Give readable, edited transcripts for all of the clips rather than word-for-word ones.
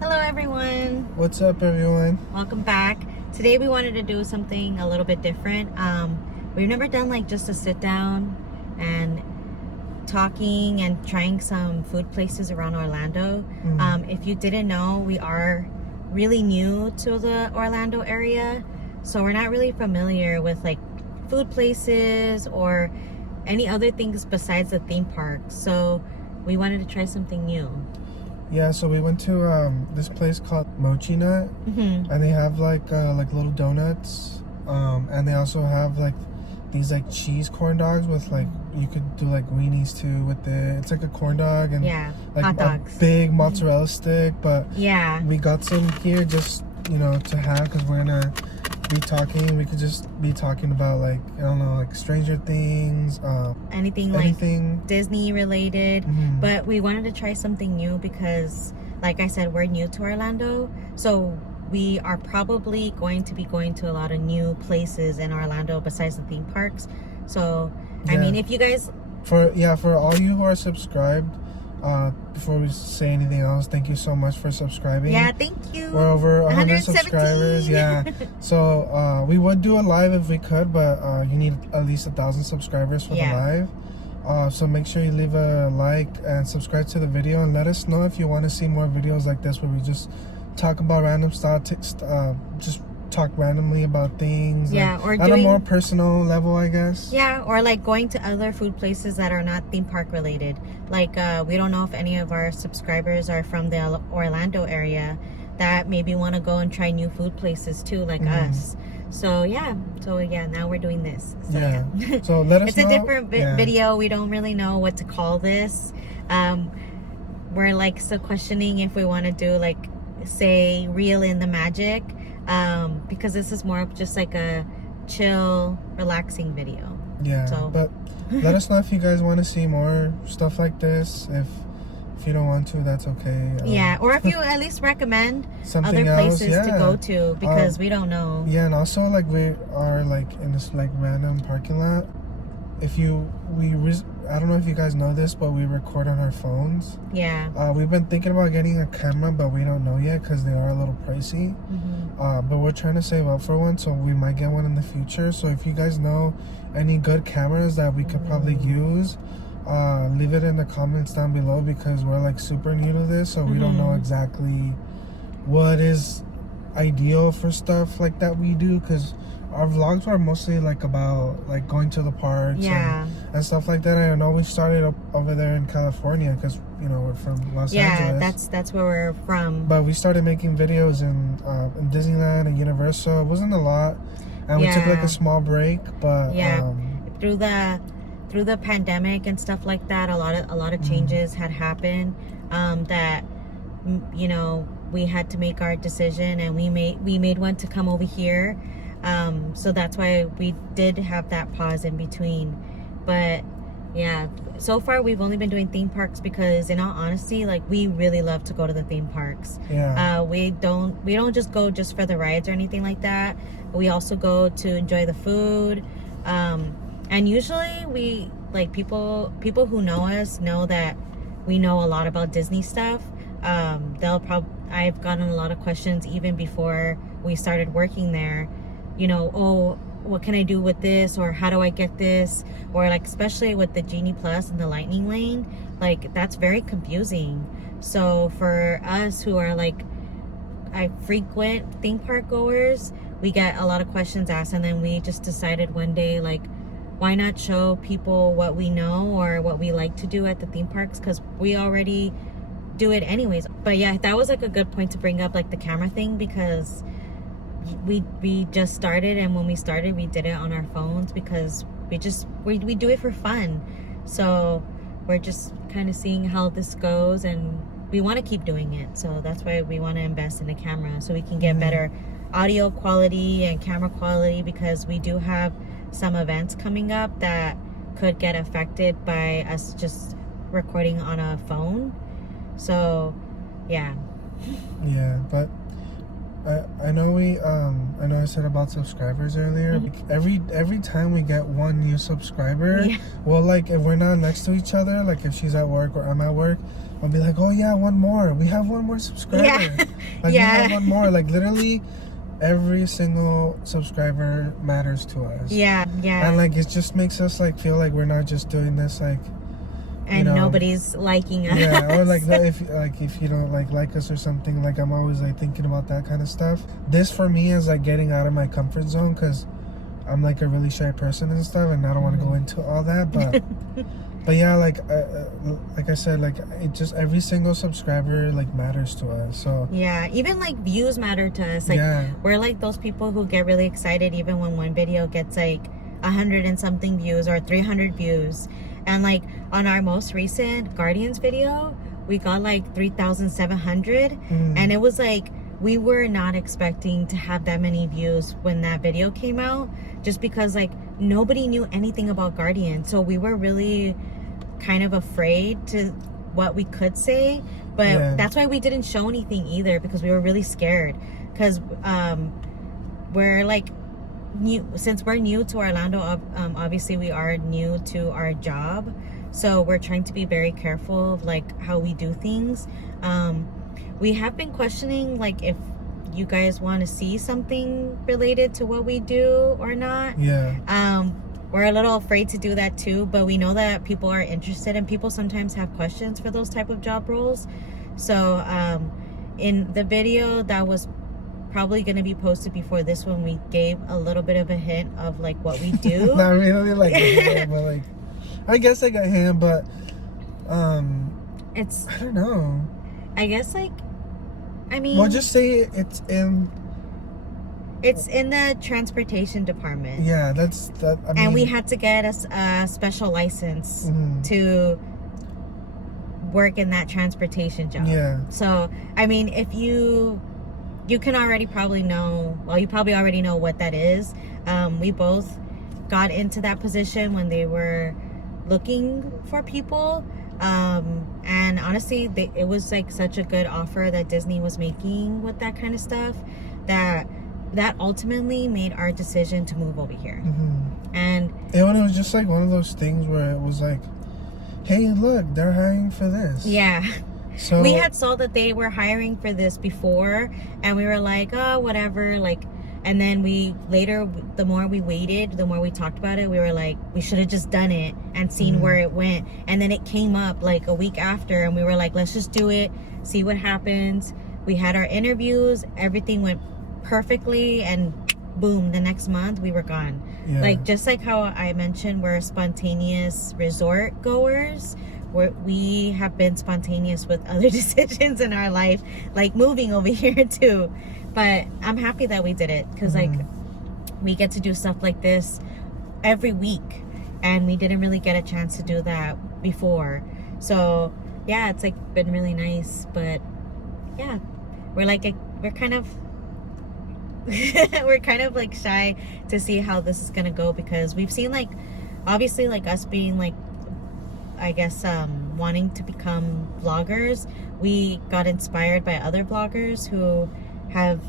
Hello everyone. What's up, everyone? Welcome back. Today we wanted to do something a little bit different. We've never done like just a sit down and talking and trying some food places around Orlando. If you didn't know, we are really new to the Orlando area, so we're not really familiar with like food places or any other things besides the theme park. So we wanted to try something new. Yeah, so we went to this place called Mochinut, and they have like little donuts, and they also have like these like cheese corn dogs with like you could do like weenies too with it. It's like a corn dog and like hot dogs. A big mozzarella stick, but Yeah, we got some here just to have because we're gonna be talking. We could just be talking about like I don't know, like Stranger Things, anything like Disney related. But we wanted to try something new because, like I said, we're new to Orlando, so we are probably going to be going to a lot of new places in Orlando besides the theme parks. So I mean, if you guys for all you who are subscribed, before we say anything else, thank you so much for subscribing. Yeah, thank you. We're over 100 subscribers. Yeah. So we would do a live if we could, but you need at least 1,000 subscribers for the live. So make sure you leave a like and subscribe to the video, and let us know if you want to see more videos like this where we just talk about random stuff, just talk randomly about things. Yeah, or at a more personal level, I guess. Yeah, or like going to other food places that are not theme park related. Like we don't know if any of our subscribers are from the Orlando area that maybe want to go and try new food places too, like us. So now we're doing this. So, so let us it's know. A different video. We don't really know what to call this. We're like still questioning if we want to do like say reel in the magic, because this is more of just like a chill, relaxing video. But let us know if you guys want to see more stuff like this. If you don't want to, that's okay. Or if you at least recommend something other places to go to, because we don't know. And also like we are like in this like random parking lot. I don't know if you guys know this, but we record on our phones. We've been thinking about getting a camera, but we don't know yet because they are a little pricey. But we're trying to save up for one, so we might get one in the future. So if you guys know any good cameras that we could probably use, leave it in the comments down below, because we're like super new to this, so we don't know exactly what is ideal for stuff like that we do, because our vlogs are mostly like about like going to the parks and stuff like that. I know we started up over there in California because we're from Los Angeles. That's where we're from. But we started making videos in Disneyland and Universal. It wasn't a lot, and we took like a small break. But through the pandemic and stuff like that, a lot of changes had happened. That we had to make our decision, and we made one to come over here. So that's why we did have that pause in between. But so far we've only been doing theme parks because, in all honesty, like we really love to go to the theme parks. We don't just go just for the rides or anything like that. We also go to enjoy the food. And usually we like people who know us know that we know a lot about Disney stuff. I've gotten a lot of questions even before we started working there. What can I do with this, or how do I get this, or like especially with the Genie Plus and the Lightning Lane, like that's very confusing. So for us who are like frequent theme park goers, we get a lot of questions asked, and then we just decided one day, like, why not show people what we know or what we like to do at the theme parks, because we already do it anyways. But that was like a good point to bring up, like the camera thing, because we just started, and when we started we did it on our phones because we do it for fun. So we're just kind of seeing how this goes, and we want to keep doing it. So that's why we want to invest in a camera, so we can get better audio quality and camera quality, because we do have some events coming up that could get affected by us just recording on a phone. So but I know I know I said about subscribers earlier. Every time we get one new subscriber, well, like if we're not next to each other, like if she's at work or I'm at work, I'll be like, oh yeah, one more. We have one more subscriber. Like we have one more. Like literally every single subscriber matters to us. Yeah. And like it just makes us like feel like we're not just doing this like, and nobody's liking us. Yeah, or like if you don't like us or something. Like I'm always like thinking about that kind of stuff. This for me is like getting out of my comfort zone because I'm like a really shy person and stuff, and I don't want to go into all that. But but yeah, like I said, like it just every single subscriber like matters to us. So yeah, even like views matter to us. Like we're like those people who get really excited even when one video gets like 100 and something views or 300 views. And like on our most recent Guardians video, we got like 3,700. And it was like, we were not expecting to have that many views when that video came out, just because like nobody knew anything about Guardians. So we were really kind of afraid to what we could say. But that's why we didn't show anything either, because we were really scared. Because we're like, since we're new to Orlando, obviously we are new to our job, so we're trying to be very careful of like how we do things. We have been questioning like if you guys want to see something related to what we do or not. We're a little afraid to do that too, but we know that people are interested, and people sometimes have questions for those type of job roles. So in the video that was probably going to be posted before this one, we gave a little bit of a hint of like what we do. Not really like but like I guess I got him, but it's, I don't know, I guess like, I mean, well, just say it's in the transportation department. Yeah, that's that. I mean, and we had to get a special license to work in that transportation job. So I mean, if you can already probably know, well, you probably already know what that is. We both got into that position when they were looking for people. And honestly, it was like such a good offer that Disney was making with that kind of stuff that ultimately made our decision to move over here. And it was just like one of those things where it was like, hey, look, they're hiring for this. So we had saw that they were hiring for this before, and we were like, oh, whatever, like. And then we later, the more we waited, the more we talked about it, we were like, we should have just done it and seen where it went. And then it came up like a week after, and we were like, let's just do it, see what happens. We had our interviews, everything went perfectly, and boom, the next month we were gone. Like just like how I mentioned, we're spontaneous resort goers. We have been spontaneous with other decisions in our life, like moving over here too. But I'm happy that we did it, because like we get to do stuff like this every week, and we didn't really get a chance to do that before. So yeah, it's like been really nice. But yeah, we're kind of we're kind of like shy to see how this is gonna go, because we've seen like, obviously, like us being like, I guess wanting to become vloggers, we got inspired by other vloggers who have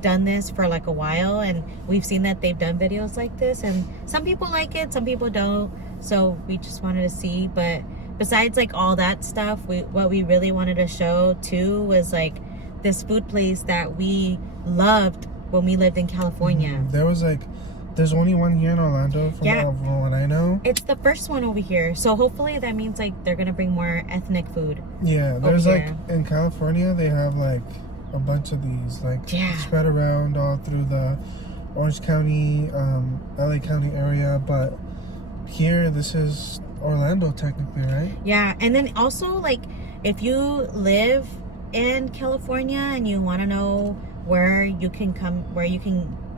done this for like a while, and we've seen that they've done videos like this, and some people like it, some people don't. So we just wanted to see. But besides like all that stuff, what we really wanted to show too was like this food place that we loved when we lived in California. There's only one here in Orlando from what I know. It's the first one over here. So hopefully that means like they're gonna bring more ethnic food. Yeah, there's like in California they have like a bunch of these like spread around all through the Orange County, LA County area, but here this is Orlando technically, right? Yeah, and then also like if you live in California and you want to know where you can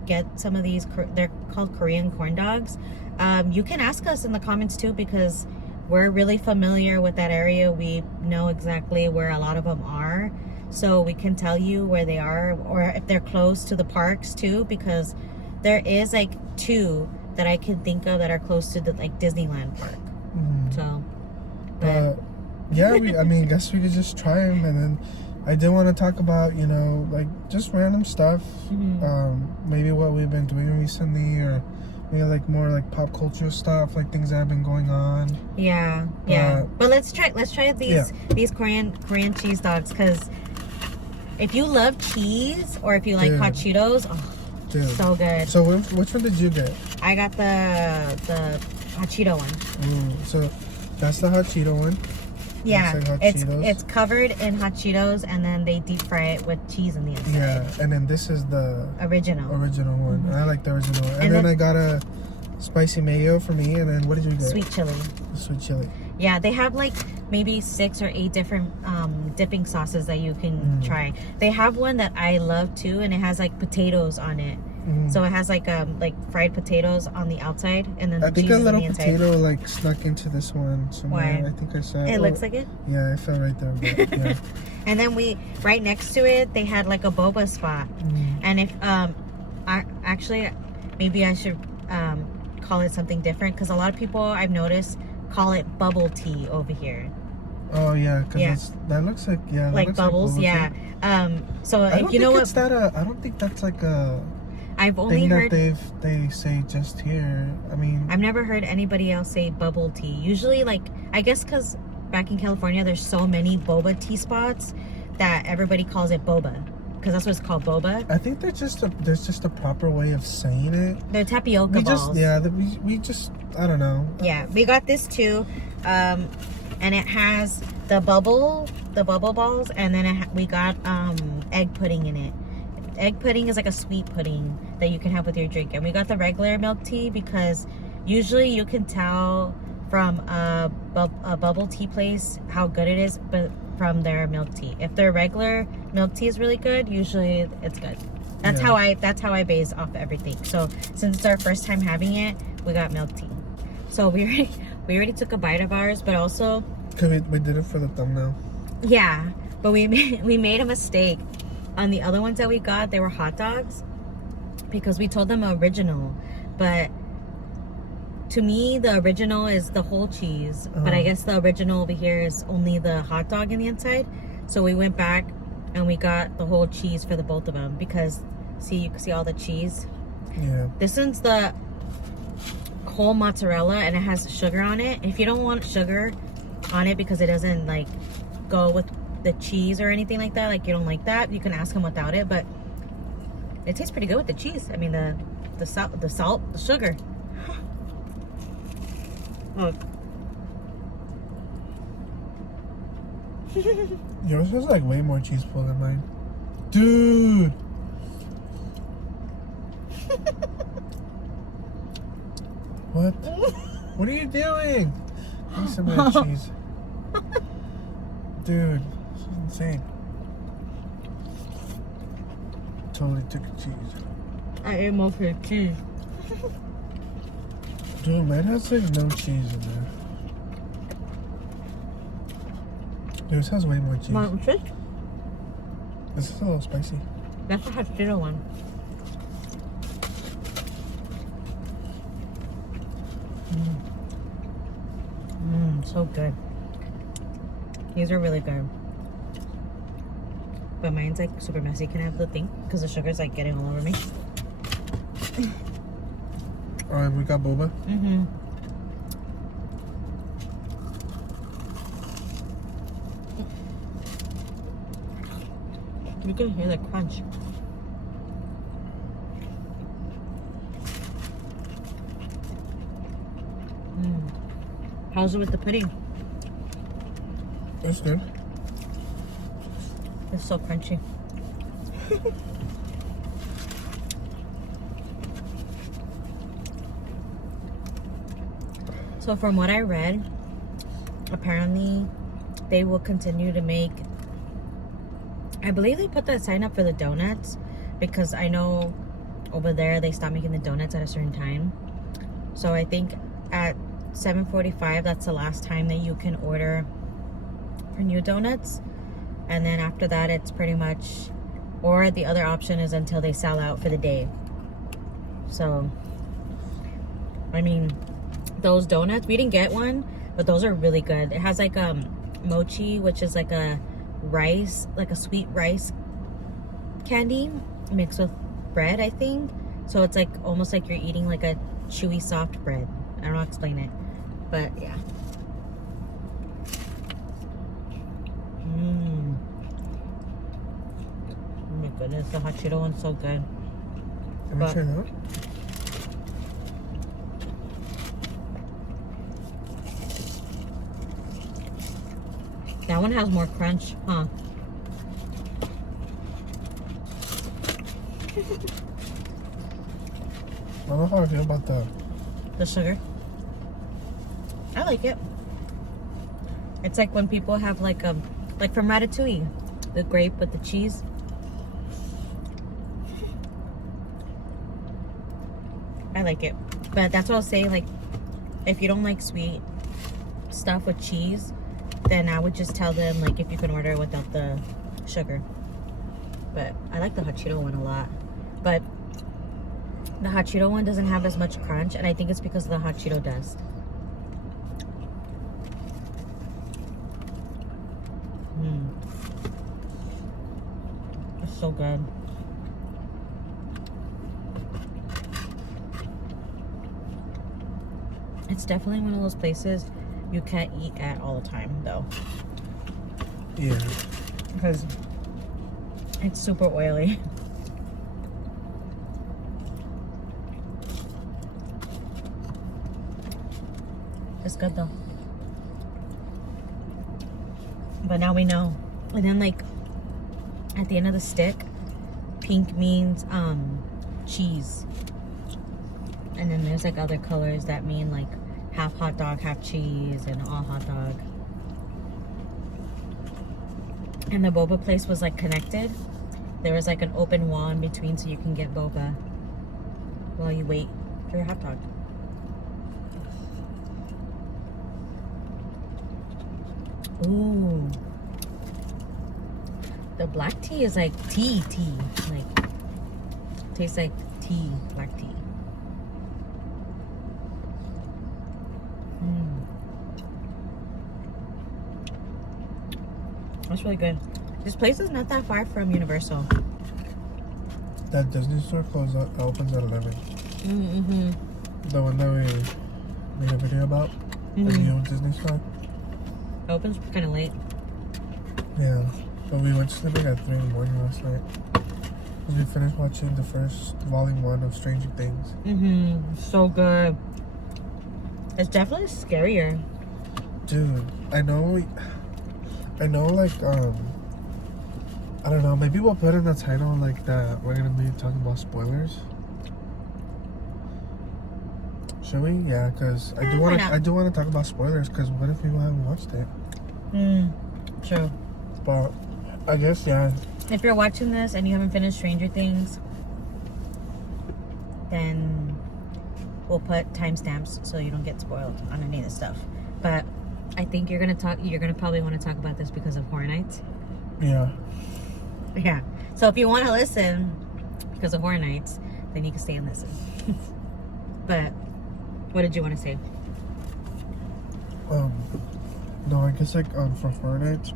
get some of these, they're called Korean corn dogs, you can ask us in the comments too, because we're really familiar with that area. We know exactly where a lot of them are, so we can tell you where they are, or if they're close to the parks too, because there is like 2 that I can think of that are close to the like Disneyland park. So yeah, I mean, guess we could just try them, and then I did want to talk about, you know, like just random stuff. Maybe what we've been doing recently, or maybe like more like pop culture stuff, like things that have been going on. Yeah. But let's try these Korean cheese dogs, because if you love cheese or if you like hot Cheetos, so good. So which one did you get? I got the hot Cheeto one. So that's the hot Cheeto one. Yeah, like it's covered in hot Cheetos, and then they deep fry it with cheese in the inside. Yeah, and then this is the original one. I like the original one. And then I got a spicy mayo for me, and then what did you get? Sweet chili. Sweet chili. Yeah, they have like maybe 6 or 8 different dipping sauces that you can try. They have one that I love too, and it has like potatoes on it. So it has like fried potatoes on the outside, and then I think a little inside. potato like snuck into this one somewhere. Why? I think I saw it. It looks like it? Yeah, it fell right there. But, yeah. And then right next to it, they had like a boba spot. And if maybe I should call it something different, because a lot of people I've noticed call it bubble tea over here. Oh yeah, because that looks like like bubbles. Like so I if you know what, I don't think that's like a I've only heard that they say just here. I mean, I've never heard anybody else say bubble tea. Usually, like, I guess because back in California there's so many boba tea spots that everybody calls it boba, because that's what it's called, boba. I think there's just a proper way of saying it. They're tapioca balls. We just I don't know. Yeah, we got this too, and it has the bubble balls, and then we got egg pudding in it. Egg pudding is like a sweet pudding that you can have with your drink, and we got the regular milk tea because usually you can tell from a bubble tea place how good it is, but from their milk tea. If their regular milk tea is really good, usually it's good. That's how I base off everything. So since it's our first time having it, we got milk tea. So we already took a bite of ours, but also we did it for the thumbnail. Yeah, but we made a mistake. On the other ones that we got, they were hot dogs, because we told them original, but to me the original is the whole cheese, but I guess the original over here is only the hot dog in the inside. So we went back and we got the whole cheese for the both of them, because you can see all the cheese. Yeah. This one's the whole mozzarella, and it has sugar on it. If you don't want sugar on it because it doesn't like go with the cheese or anything like that, like you don't like that, you can ask them without it, but it tastes pretty good with the cheese. I mean the salt, the sugar. Look. Yours has like way more cheese pull than mine, dude. What are you doing? Give me some of that cheese, dude. Insane. Totally took a cheese. I ate most of the cheese. Dude, mine has like no cheese in there. Yours has way more cheese. This is a little spicy. That's the hot Cheeto one. So good. These are really good. But mine's like super messy. Can I have the thing? Because the sugar's like getting all over me. Alright, we got boba. You can hear the crunch. How's it with the pudding? It's good. It's so crunchy. So from what I read, apparently they will continue to make, I believe they put that sign up for the donuts, because I know over there they stopped making the donuts at a certain time. So I think at 7:45, that's the last time that you can order for new donuts, and then after that it's pretty much, or the other option is until they sell out for the day. So I mean, those donuts, we didn't get one, but those are really good. It has like mochi, which is like a rice, like a sweet rice candy mixed with bread, I think. So it's like almost like you're eating like a chewy soft bread. I don't know how to explain it, but yeah. Oh my goodness, the hot Cheeto one's so good. Can I try that? That one has more crunch, huh? I don't know how I feel about the sugar. I like it. It's like when people have like from Ratatouille, the grape with the cheese. I like it. But that's what I'll say, like, if you don't like sweet stuff with cheese, then I would just tell them, like, if you can order without the sugar. But I like the hot Cheeto one a lot. But the hot Cheeto one doesn't have as much crunch, and I think it's because of the hot Cheeto dust. It's so good. It's definitely one of those places you can't eat at all the time, though. Yeah. Because it's super oily. It's good though. But now we know. And then like at the end of the stick, pink means cheese. And then there's like other colors that mean like half hot dog, half cheese, and all hot dog. And the boba place was like connected. There was like an open wall in between so you can get boba while you wait for your hot dog. Ooh. The black tea is like tea. Like, tastes like tea, black tea. That's really good. This place is not that far from Universal. That Disney store opens at 11. Mm-hmm. The one that we made a video about. The new Disney store. It opens kind of late. Yeah. But we went sleeping at 3 in the morning last night. We finished watching the first volume 1 of Stranger Things. So good. It's definitely scarier. Dude, I know like, I don't know, maybe we'll put in the title like that we're gonna be talking about spoilers. Should we? Yeah, because I do want to talk about spoilers, because what if people haven't watched it? True. But I guess, yeah. If you're watching this and you haven't finished Stranger Things, then we'll put timestamps so you don't get spoiled on any of this stuff. But I think you're gonna probably want to talk about this because of Horror Nights. Yeah. Yeah. So if you want to listen because of Horror Nights, then you can stay and listen. But what did you want to say? No, I guess like for Horror Nights,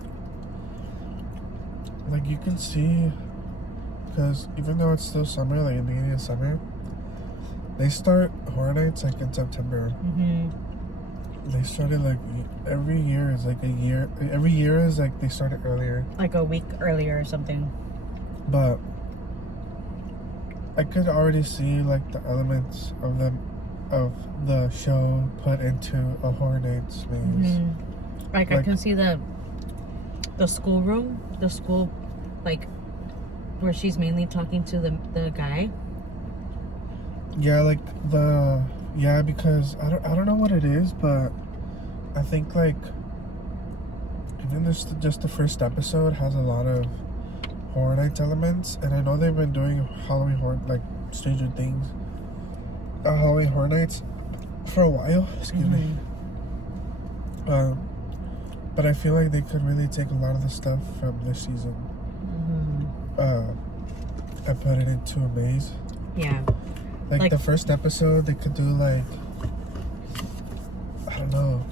like you can see, because even though it's still summer, like the beginning of summer, they start Horror Nights like in September. They started like every year is like a year. Every year is like they started earlier, like a week earlier or something. But I could already see like the elements of the show put into a Horror Nights maze. Like I can see the schoolroom, the school, like where she's mainly talking to the guy. Yeah, like because I don't know what it is, but I think like even just the first episode has a lot of Horror Nights elements, and I know they've been doing Halloween horror, like Stranger Things, Halloween Horror Nights for a while. Excuse me. But I feel like they could really take a lot of the stuff from this season and put it into a maze. Yeah. Like the first episode, they could do like, I don't know.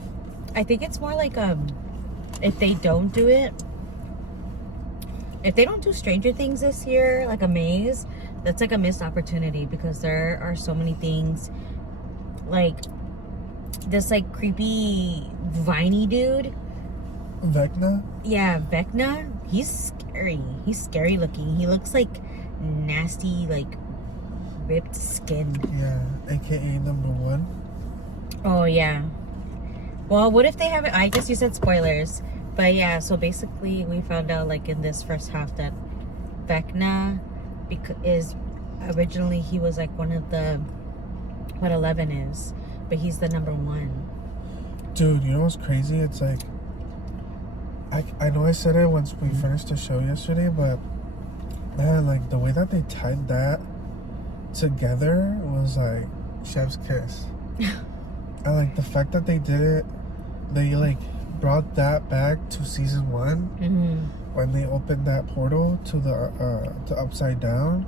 I think it's more like if they don't do it, if they don't do Stranger Things this year, like a maze, that's like a missed opportunity, because there are so many things, like this like creepy viney dude. Vecna? Yeah, Vecna. He's scary. He's scary looking. He looks like nasty, like ripped skin. Yeah, aka number 1. Oh yeah. Well, what if they haven't? I guess you said spoilers, but yeah. So basically, we found out like in this first half that Vecna is originally he was like one of the what 11 is, but he's the number 1. Dude, you know what's crazy? It's like I know I said it once we finished the show yesterday, but man, like the way that they tied that together was like chef's kiss. And like the fact that they did it, they like brought that back to season 1 when they opened that portal to the to Upside Down.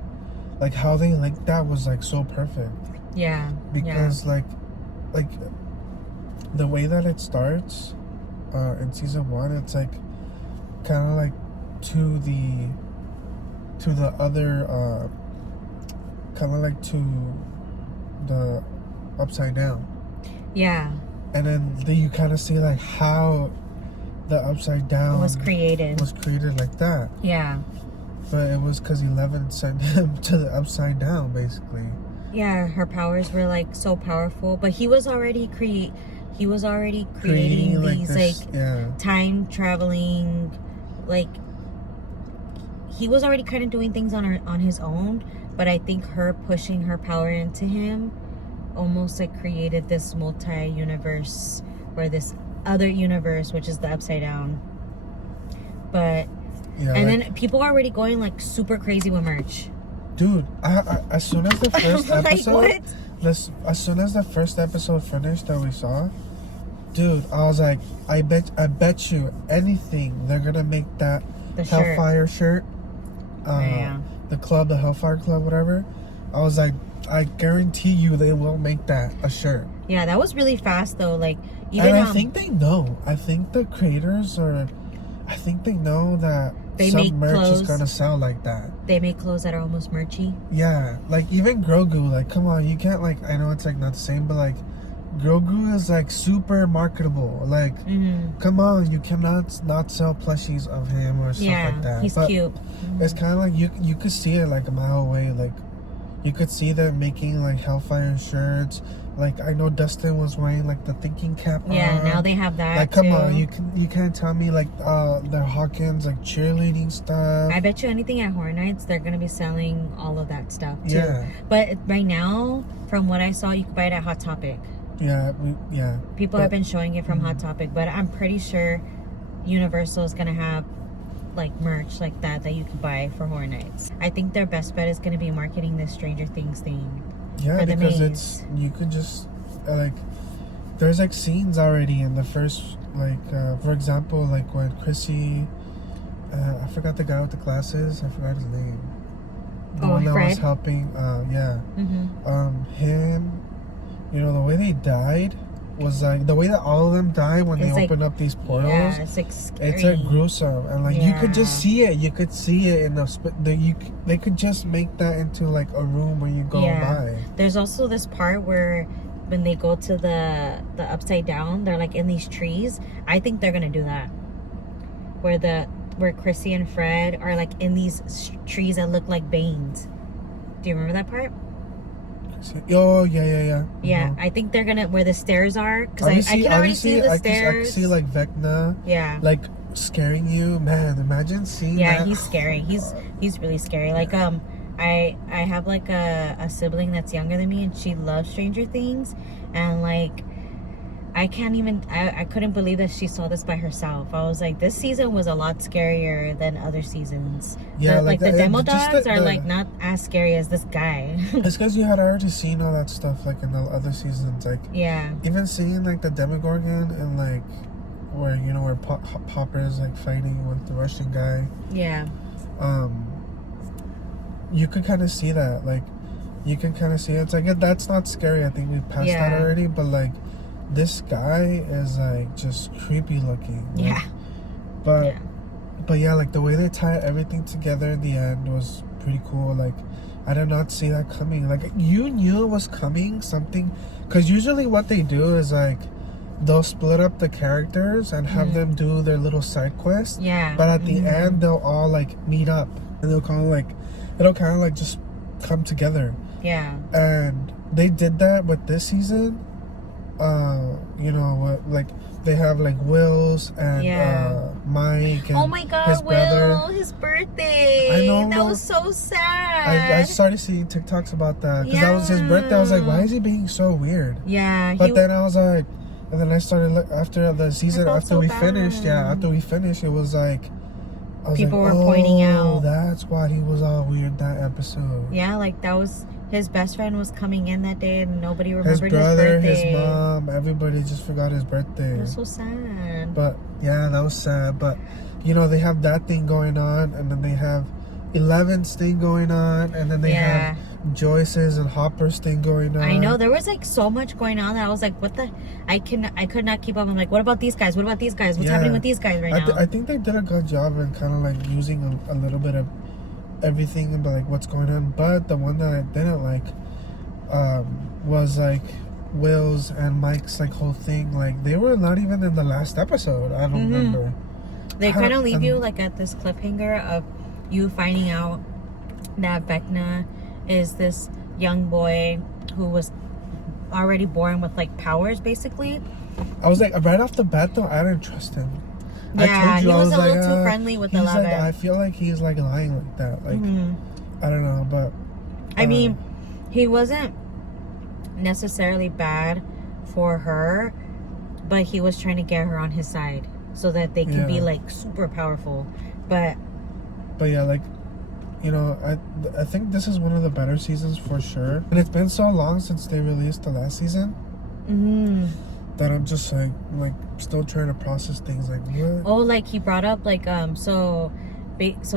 Like how they linked that was like so perfect. Yeah. Because like the way that it starts in season 1, it's like kind of like to the other kind of like to the Upside Down. Yeah. And then you kind of see like how the Upside Down was created like that. Yeah. But it was because 11 sent him to the Upside Down, basically. Yeah, her powers were like so powerful, but he was already creating these like time traveling, like he was already kind of doing things on his own. But I think her pushing her power into him almost like created this multi-universe, or this other universe, which is the Upside Down. But yeah, and like, then people are already going like super crazy with merch. Dude, I as soon as the first episode, like, as soon as the first episode finished that we saw, dude, I was like, I bet you anything they're gonna make that the Hellfire shirt. Yeah. The club, the Hellfire Club, whatever. I was like, I guarantee you they will make that a shirt. Yeah, that was really fast though. Like even and I think they know. I think the creators I think they know that some merch is gonna sell like that. They make clothes that are almost merchy. Yeah, like even Grogu, like come on, you can't like, I know it's like not the same, but like Grogu is like super marketable. Like come on, you cannot not sell plushies of him or stuff like that. He's cute. It's kind of like you could see it like a mile away. Like you could see them making like Hellfire shirts. Like I know Dustin was wearing like the thinking cap on. Yeah, now they have that. Like come on, you can't tell me like the Hawkins like cheerleading stuff. I bet you anything at Horror Nights they're gonna be selling all of that stuff too. Yeah. But right now, from what I saw, you could buy it at Hot Topic. Yeah, People have been showing it from Hot Topic, but I'm pretty sure Universal is gonna have like merch like that you can buy for Horror Nights. I think their best bet is gonna be marketing this Stranger Things thing. Yeah, because you could just like there's like scenes already in the first like for example like when Chrissy I forgot the guy with the glasses, I forgot his name. The one that was helping him, you know, the way they died was like the way that all of them died when they open up these portals. Yeah, it's like scary. It's like gruesome, and like you could just see it. You could see it in they could just make that into like a room where you go by. There's also this part where when they go to the Upside Down, they're like in these trees. I think they're gonna do that, where Chrissy and Fred are like in these trees that look like veins. Do you remember that part? Oh yeah. Yeah, I think they're gonna where the stairs are, because I can already see the stairs. I can see like Vecna. Yeah. Like scaring you, man. Imagine seeing. Yeah, that. he's scary. He's really scary. Like I have like a sibling that's younger than me, and she loves Stranger Things, and like I couldn't believe that she saw this by herself. I was like, this season was a lot scarier than other seasons. Yeah, like the demo dogs are like not as scary as this guy. It's because you had already seen all that stuff like in the other seasons. Like even seeing like the Demogorgon and like where Popper is like fighting with the Russian guy. Yeah. You could kind of see that. Like you can kind of see it. It's like that's not scary. I think we passed that already. But like. This guy is like just creepy looking. Yeah. But But yeah, like the way they tie everything together in the end was pretty cool. Like I did not see that coming. Like you knew it was coming, something, because usually what they do is like they'll split up the characters and have them do their little side quests. Yeah. But at the end, they'll all like meet up and it'll kind of like just come together. Yeah. And they did that with this season. You know what? Like they have like Will's and Mike and oh my God, his brother. Will, his birthday. I know. That was so sad. I started seeing TikToks about that because that was his birthday. I was like, why is he being so weird? Yeah. But then I was like, and then I started after the season, after we finished, it was like, people were pointing out. That's why he was all weird that episode. Yeah, like that was his best friend was coming in that day and nobody remembered his brother, his birthday. His mom, everybody just forgot his birthday. It was so sad. But yeah, that was sad. But you know, they have that thing going on, and then they have 11's thing going on, and then they have Joyce's and Hopper's thing going on. I know there was like so much going on that I was like, what the? I could not keep up. I'm like, what about these guys? What about these guys? What's happening with these guys right now? I think they did a good job in kind of like using a little bit of everything about like what's going on. But the one that I didn't like was like Will's and Mike's like whole thing. Like they were not even in the last episode. I don't remember. They kind of leave you like at this cliffhanger of you finding out that Vecna is this young boy who was already born with like powers, basically. I was like, right off the bat though, I didn't trust him. Yeah, he was a little too friendly with 11. Like, I feel like he's like lying like that. Like I don't know, but I mean, he wasn't necessarily bad for her, but he was trying to get her on his side so that they could be like super powerful. But yeah, like, you know, I think this is one of the better seasons for sure. And it's been so long since they released the last season that I'm just like still trying to process things. Like what? Oh, like he brought up like so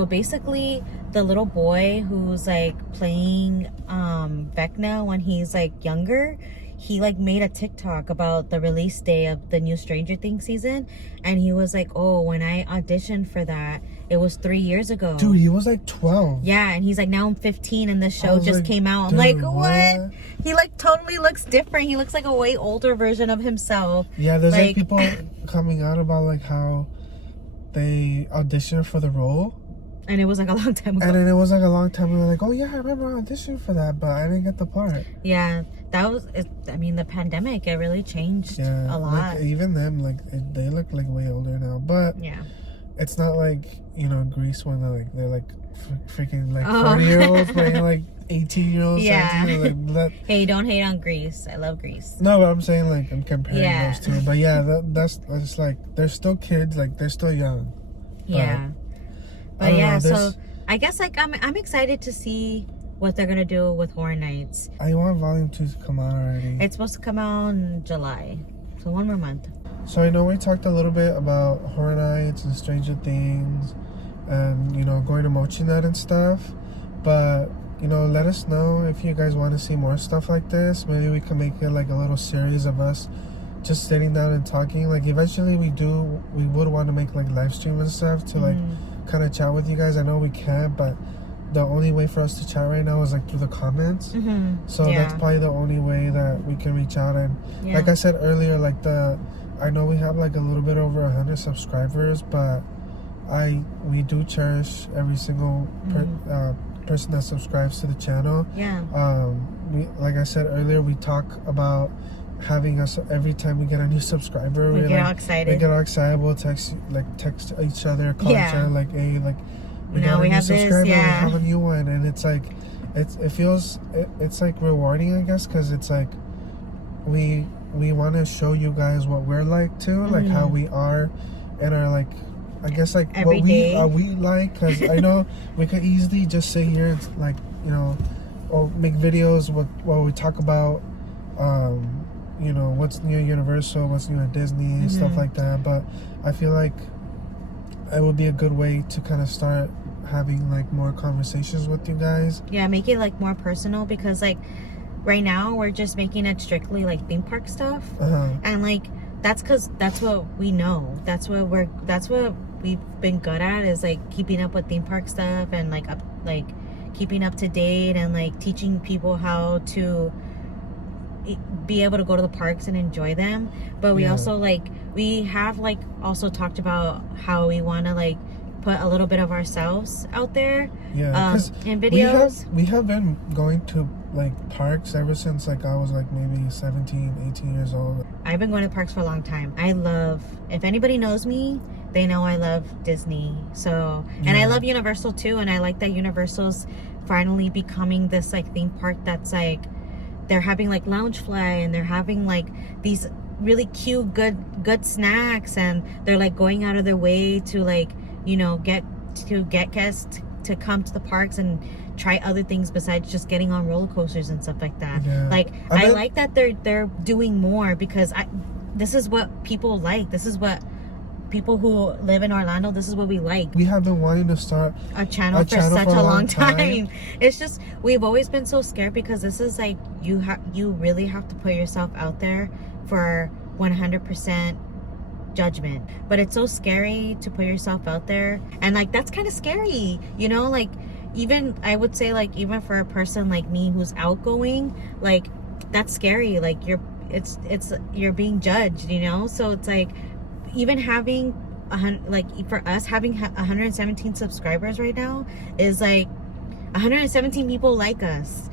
basically the little boy who's like playing Vecna when he's like younger, he like made a TikTok about the release day of the new Stranger Things season, and he was like, oh, when I auditioned for that, it was 3 years ago. Dude, he was like 12. Yeah, and he's like, now I'm 15 and the show just came out. I'm like, what? He like totally looks different. He looks like a way older version of himself. Yeah, there's like people coming out about like how they auditioned for the role. And it was like a long time ago. And then it was like a long time. We were like, oh yeah, I remember auditioning for that, but I didn't get the part. Yeah, that was, I mean, the pandemic, it really changed a lot. Like, even them, like, they look like way older now. But yeah, it's not like, you know, Grease when they're like freaking like 40-year-olds playing like 18-year-olds. Yeah. Like, hey, don't hate on Grease. I love Grease. No, but I'm saying like I'm comparing those two. But yeah, that's like they're still kids. Like they're still young. Yeah. But yeah, so I guess like I'm excited to see what they're gonna do with Horror Nights. I want Volume 2 to come out already. It's supposed to come out in July, so 1 more month. So I know we talked a little bit about Horror Nights and Stranger Things, and you know, going to Mochinut and stuff. But you know, let us know if you guys want to see more stuff like this. Maybe we can make it like a little series of us just sitting down and talking. Like eventually we would want to make like live stream and stuff to like kind of chat with you guys. I know we can, but the only way for us to chat right now is like through the comments. So that's probably the only way that we can reach out. And like I said earlier, like I know we have like a little bit over 100 subscribers, but we do cherish every single person that subscribes to the channel. We, like I said earlier, we talk about having us every time we get a new subscriber. We get all excited. We get all excited. We'll text each other, call each other like, hey, like we got a new subscriber, we have a new one. And it's like it feels it's like rewarding, I guess, because it's like we want to show you guys what we're like too, like how we are in our like, I guess like every what day. we like, because I know we could easily just sit here and like, you know, or make videos where we talk about you know, what's new at Universal, what's new at Disney and stuff like that. But I feel like it would be a good way to kind of start having like more conversations with you guys. Yeah, make it like more personal, because like right now we're just making it strictly like theme park stuff, and like that's because that's what we know, that's what we've been good at is like keeping up with theme park stuff and like keeping up to date and like teaching people how to be able to go to the parks and enjoy them. But we also we have like also talked about how we want to like put a little bit of ourselves out there in videos. We have been going to like parks ever since like I was like maybe 17, 18 years old. I've been going to parks for a long time. If anybody knows me, they know I love Disney. So, and I love Universal too. And I like that Universal's finally becoming this like theme park that's like, they're having like Loungefly and they're having like these really cute, good snacks. And they're like going out of their way to like, you know, get guests to come to the parks and try other things besides just getting on roller coasters and stuff like that. Like I like that they're doing more, because this is what people like. This is what people who live in Orlando, this is what we like. We have been wanting to start a channel for such a long time. It's just we've always been so scared, because this is like you really have to put yourself out there for 100% judgment. But it's so scary to put yourself out there, and like that's kind of scary, you know, like even I would say like even for a person like me who's outgoing, like that's scary. Like you're being judged, you know. So it's like even having for us having 117 subscribers right now is like 117 people like us.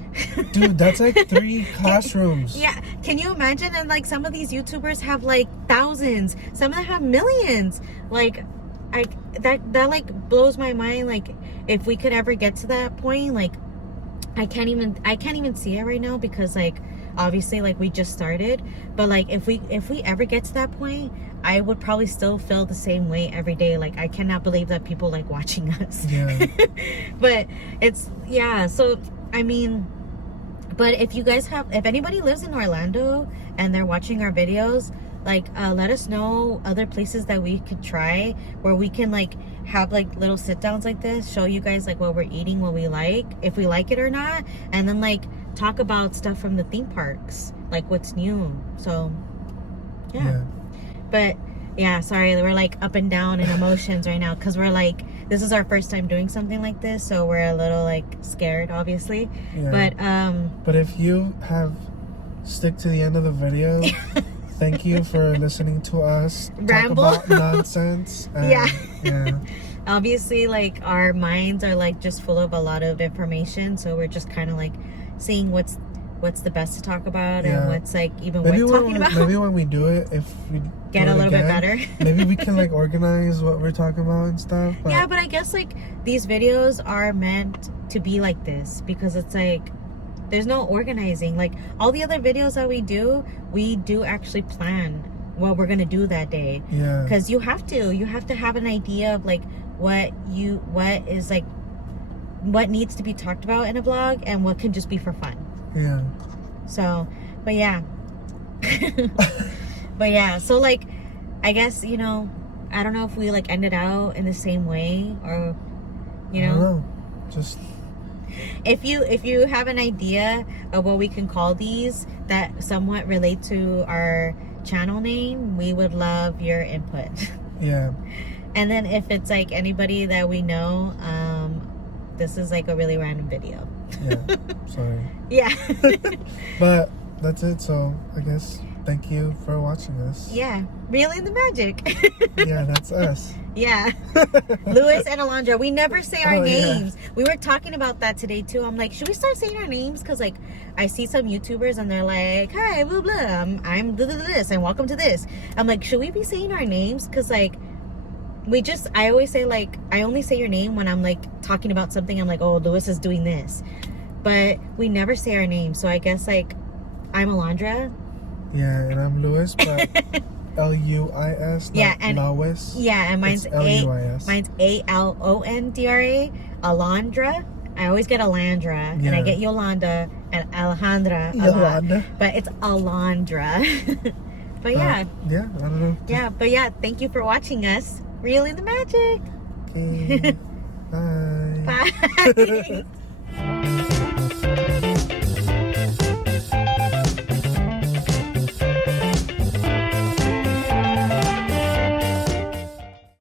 Dude, that's like 3 classrooms. Yeah, can you imagine? And like some of these YouTubers have like thousands, some of them have millions. Like that like blows my mind. Like if we could ever get to that point, like I can't even see it right now, because like obviously like we just started. But like if we ever get to that point, I would probably still feel the same way every day. Like I cannot believe that people like watching us. Yeah. But it's so I mean, but if anybody lives in Orlando and they're watching our videos, like let us know other places that we could try, where we can like have like little sit downs like this, show you guys like what we're eating, what we like, if we like it or not, and then like talk about stuff from the theme parks, like what's new. So yeah. But yeah, sorry, we're like up and down in emotions right now, because we're like, this is our first time doing something like this, so we're a little like scared, obviously. But if you have stick to the end of the video, thank you for listening to us ramble talk about nonsense. And, yeah. Obviously, like our minds are like just full of a lot of information, so we're just kind of like seeing what's the best to talk about and what's like even worth talking about. Maybe when we do it, if we get a little bit better, maybe we can like organize what we're talking about and stuff. But yeah, but I guess like these videos are meant to be like this, because it's like there's no organizing. Like all the other videos that we do actually plan what we're gonna do that day. Yeah, because you have to have an idea of like what is like what needs to be talked about in a vlog and what can just be for fun. Yeah. So, but yeah. But yeah, so like I guess, you know, I don't know if we like ended out in the same way, or you know, I don't know. Just if you have an idea of what we can call these that somewhat relate to our channel name, we would love your input. Yeah. And then if it's like anybody that we know, this is like a really random video. Yeah, sorry. Yeah. But that's it. So I guess thank you for watching us. Yeah, reeling the magic. Yeah, that's us. Yeah. Louis and Alondra. We never say our names. Yeah. We were talking about that today too. I'm like, should we start saying our names? Because like I see some YouTubers and they're like, hi, blah blah, I'm this and welcome to this. I'm like, should we be saying our names? Because like I always say like, I only say your name when I'm like talking about something. I'm like, oh, Louis is doing this. But we never say our name. So I guess like I'm Alondra. Yeah, and I'm Louis, but L-U-I-S, not Louis. Yeah, and mine's L-U-I-S. Mine's A-L-O-N-D-R-A, Alondra. I always get Alandra, and I get Yolanda and Alejandra a lot. But it's Alondra. But yeah. Yeah, I don't know. Yeah, but yeah, thank you for watching us. Reeling the magic. Okay. Bye. Bye.